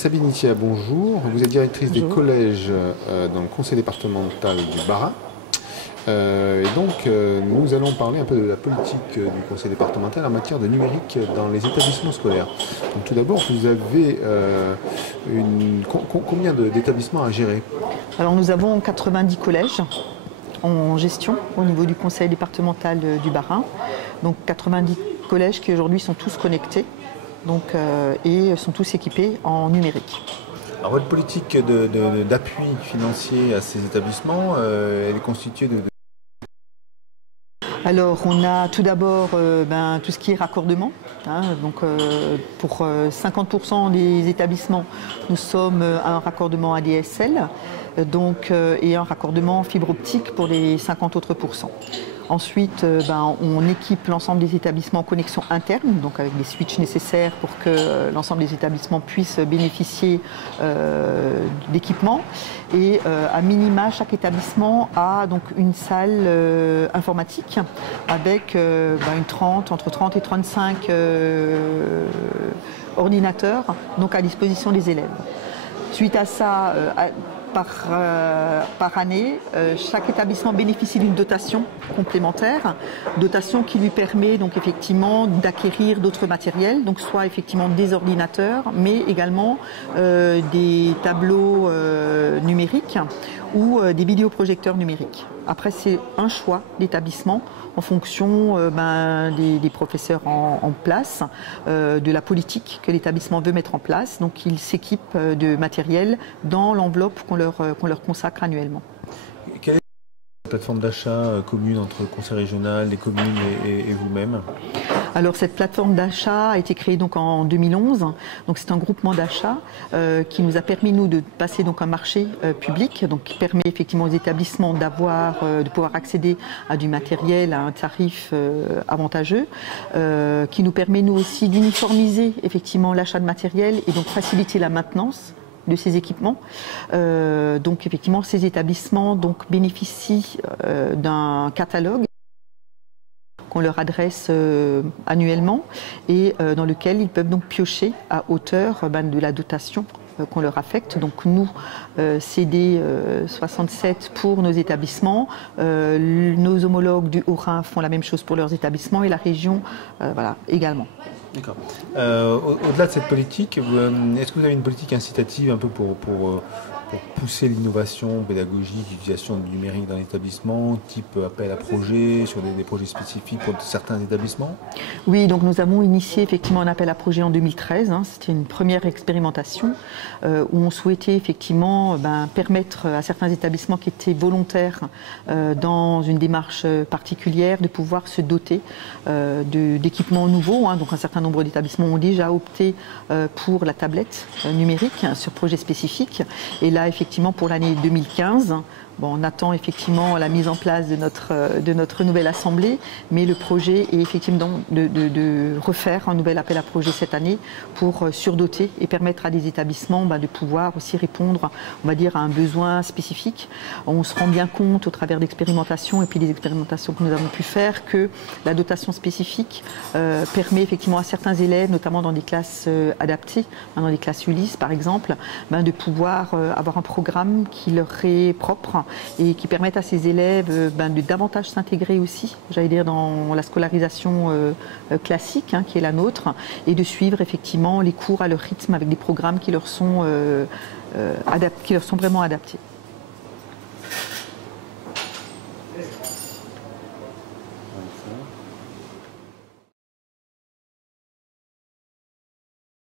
Sabine Itia, bonjour. Vous êtes directrice des collèges dans le conseil départemental du Bas-Rhin. Nous allons parler un peu de la politique du conseil départemental en matière de numérique dans les établissements scolaires. Donc, tout d'abord, vous avez combien d'établissements à gérer? Alors nous avons 90 collèges en gestion au niveau du conseil départemental du Bas-Rhin. Donc 90 collèges qui aujourd'hui sont tous connectés et sont tous équipés en numérique. Alors, votre politique d'appui financier à ces établissements, elle est constituée de... Alors on a tout d'abord tout ce qui est raccordement. Pour 50% des établissements, nous sommes à un raccordement ADSL et un raccordement fibre optique pour les 50 autres pourcents. Ensuite, on équipe l'ensemble des établissements en connexion interne, donc avec les switches nécessaires pour que l'ensemble des établissements puissent bénéficier d'équipements. Et à minima, chaque établissement a donc une salle informatique avec entre 30 et 35 ordinateurs donc à disposition des élèves. Suite à ça, par année, chaque établissement bénéficie d'une dotation complémentaire, dotation qui lui permet donc effectivement d'acquérir d'autres matériels, donc soit effectivement des ordinateurs, mais également des tableaux numériques ou des vidéoprojecteurs numériques. Après, c'est un choix d'établissement en fonction des professeurs en place, de la politique que l'établissement veut mettre en place. Donc, ils s'équipent de matériel dans l'enveloppe qu'on leur consacre annuellement. Quelle est la plateforme d'achat commune entre le conseil régional, les communes et vous-même? Alors cette plateforme d'achat a été créée donc en 2011. Donc c'est un groupement d'achat qui nous a permis nous de passer donc un marché public, donc qui permet effectivement aux établissements de pouvoir accéder à du matériel à un tarif avantageux, qui nous permet nous aussi d'uniformiser effectivement l'achat de matériel et donc faciliter la maintenance de ces équipements. Donc effectivement ces établissements bénéficient d'un catalogue qu'on leur adresse annuellement et dans lequel ils peuvent donc piocher à hauteur de la dotation qu'on leur affecte. Donc nous, CD 67 pour nos établissements, nos homologues du Haut-Rhin font la même chose pour leurs établissements et la région également. D'accord. Au-delà de cette politique, est-ce que vous avez une politique incitative un peu pour pousser l'innovation pédagogique, l'utilisation du numérique dans l'établissement, type appel à projets, sur des projets spécifiques pour certains établissements? Oui, donc nous avons initié effectivement un appel à projet en 2013. C'était une première expérimentation où on souhaitait effectivement permettre à certains établissements qui étaient volontaires dans une démarche particulière de pouvoir se doter d'équipements nouveaux. Donc un certain nombre d'établissements ont déjà opté pour la tablette numérique sur projet spécifique. Et là, effectivement, pour l'année 2015, on attend effectivement la mise en place de notre nouvelle assemblée, mais le projet est effectivement de refaire un nouvel appel à projet cette année pour surdoter et permettre à des établissements de pouvoir aussi répondre, on va dire, à un besoin spécifique. On se rend bien compte au travers d'expérimentations et puis des expérimentations que nous avons pu faire que la dotation spécifique permet effectivement à certains élèves, notamment dans des classes adaptées, dans des classes Ulysse par exemple, de pouvoir avoir un programme qui leur est propre et qui permettent à ces élèves de davantage s'intégrer aussi, j'allais dire, dans la scolarisation classique qui est la nôtre, et de suivre effectivement les cours à leur rythme avec des programmes qui leur sont vraiment adaptés.